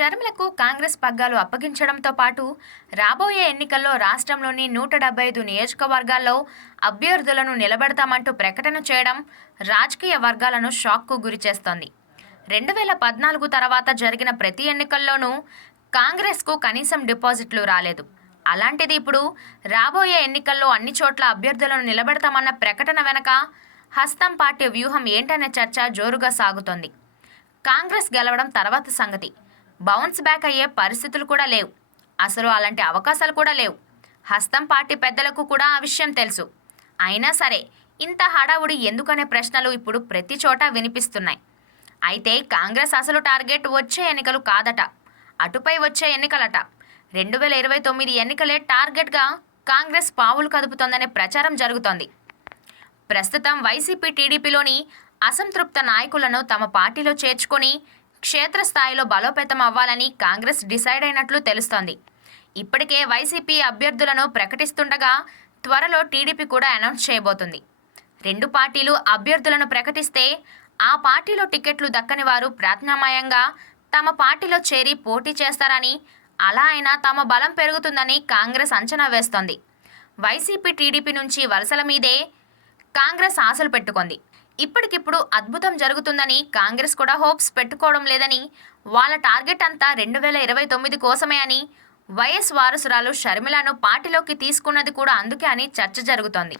షర్మిలకు కాంగ్రెస్ పగ్గాలు అప్పగించడంతో పాటు రాబోయే ఎన్నికల్లో రాష్ట్రంలోని 175 నియోజకవర్గాల్లో అభ్యర్థులను నిలబెడతామంటూ ప్రకటన చేయడం రాజకీయ వర్గాలను షాక్కు గురిచేస్తోంది. 2014 తర్వాత జరిగిన ప్రతి ఎన్నికల్లోనూ కాంగ్రెస్కు కనీసం డిపాజిట్లు రాలేదు. అలాంటిది ఇప్పుడు రాబోయే ఎన్నికల్లో అన్ని చోట్ల అభ్యర్థులను నిలబెడతామన్న ప్రకటన వెనక హస్తం పార్టీ వ్యూహం ఏంటనే చర్చ జోరుగా సాగుతోంది. కాంగ్రెస్ గెలవడం తర్వాత సంగతి. బౌన్స్ బ్యాక్ అయ్యే పరిస్థితులు కూడా లేవు. అసలు అలాంటి అవకాశాలు కూడా లేవు. హస్తం పార్టీ పెద్దలకు కూడా ఆ విషయం తెలుసు. అయినా సరే ఇంత హడావుడి ఎందుకనే ప్రశ్నలు ఇప్పుడు ప్రతి చోట వినిపిస్తున్నాయి. అయితే కాంగ్రెస్ అసలు టార్గెట్ వచ్చే ఎన్నికలు కాదట, అటుపై వచ్చే ఎన్నికలట. 2029 ఎన్నికలే టార్గెట్గా కాంగ్రెస్ పావులు కదుపుతోందనే ప్రచారం జరుగుతోంది. ప్రస్తుతం వైసీపీ టీడీపీలోని అసంతృప్త నాయకులను తమ పార్టీలో చేర్చుకొని క్షేత్రస్థాయిలో బలోపేతం అవ్వాలని కాంగ్రెస్ డిసైడ్ అయినట్లు తెలుస్తోంది. ఇప్పటికే వైసీపీ అభ్యర్థులను ప్రకటిస్తుండగా త్వరలో టీడీపీ కూడా అనౌన్స్ చేయబోతుంది. రెండు పార్టీలు అభ్యర్థులను ప్రకటిస్తే ఆ పార్టీలో టికెట్లు దక్కని వారు ప్రత్యామ్నాయంగా తమ పార్టీలో చేరి పోటీ చేస్తారని, అలా అయినా తమ బలం పెరుగుతుందని కాంగ్రెస్ అంచనా వేస్తోంది. వైసీపీ టీడీపీ నుంచి వలసల మీదే కాంగ్రెస్ ఆశలు పెట్టుకుంది. ఇప్పటికిప్పుడు అద్భుతం జరుగుతుందని కాంగ్రెస్ కూడా హోప్స్ పెట్టుకోవడం లేదని, వాళ్ళ టార్గెట్ అంతా 2029 కోసమే అని, వైఎస్ వారసురాలు షర్మిలను పార్టీలోకి తీసుకున్నది కూడా అందుకే అని చర్చ జరుగుతోంది.